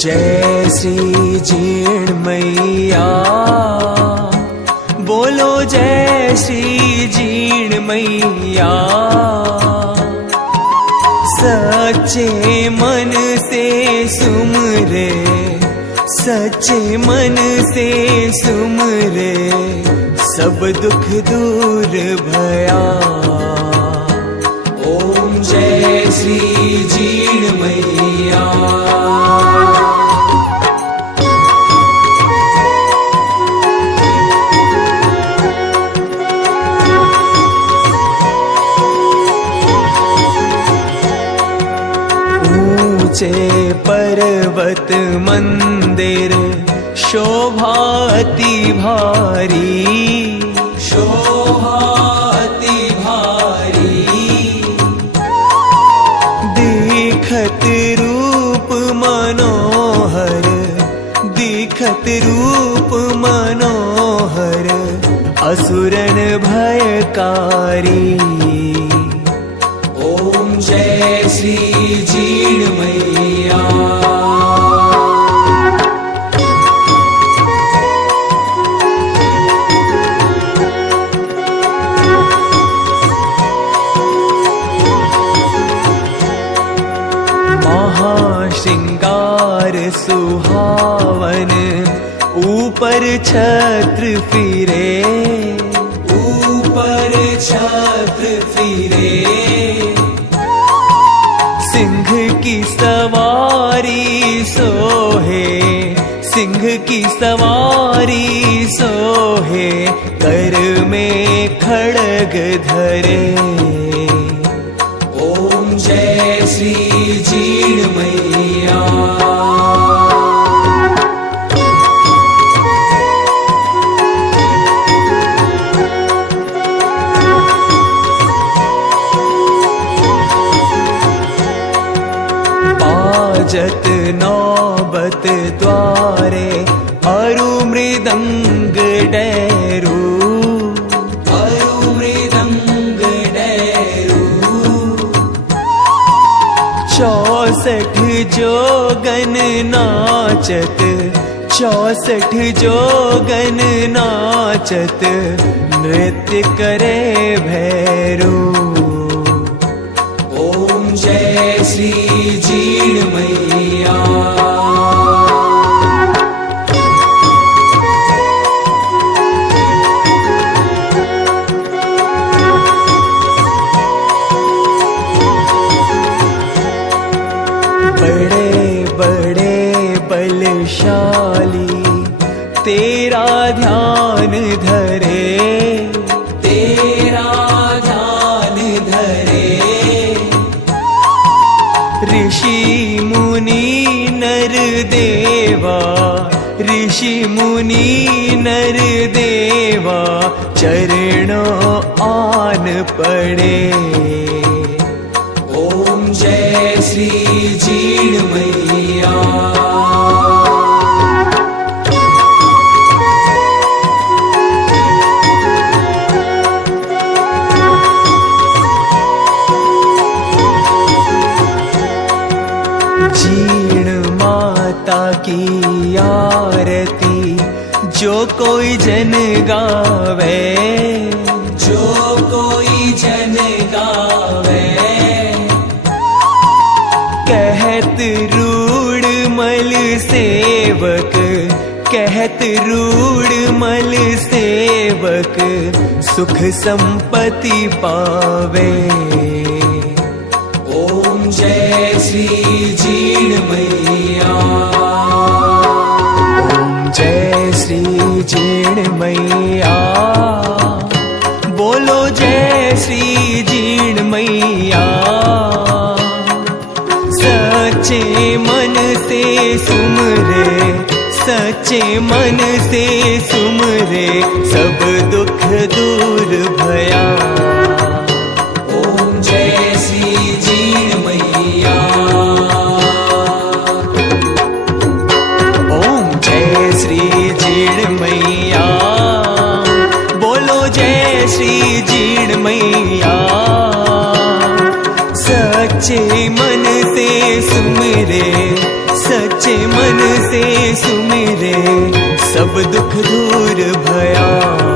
जय श्री जीण मैया, बोलो जय श्री जीण मैया। सच्चे मन से सुमरे, सच्चे मन से सुमरे, सब दुख दूर भया। ओम जय श्री जीण मैया। ऊंचे पर्वत मंदिर शोभा अति भारी, शोभा अति भारी। दिखत रूप मनोहर, दिखत रूप मनोहर, असुरन भयकारी। ओम जय श्री जीण मैया। महाश्रृंगार सुहावन, ऊपर छत्र फिरे, ऊपर छत्र फिरे। सिंह की सवारी सोहे, सिंह की सवारी सोहे, कर में खड़ग धरे। ओम जय श्री जीण मैया। बाजत नौबत द्वारे, अरु मृदंग डैरू, अरु मृदंग डैरू। 64 जोगन नाचत, 64 जोगन नाचत, नृत्य करे भैरू। ओम जय श्री जीण मैया। बड़े बड़े बलशाली तेरा ध्यान धरे, तेरा ध्यान धरे। ऋषि मुनि नर देवा, ऋषि मुनि नर देवा, चरणों आन पड़े। ओम जय श्री जीण मैया। जीण माता की आरती जो कोई जन गावे, जो कोई जन गावे। कहत रूढ़ मल सेवक, कहत रूढ़ मल सेवक, सुख संपत्ति पावे। ओम जय श्री जीण मैया। ओम जय श्री जीण मैया, बोलो जय श्री जीण मैया। सच्चे मन से सुमरे, सच्चे मन से सुमरे, सब दुख दूर भया। ओम जय श्री जीण मैया। ओम जय श्री जीण मैया, बोलो जय श्री जीण मैया। सच्चे मन से सुमरे, सच्चे मन मेरे सब दुख दूर भया।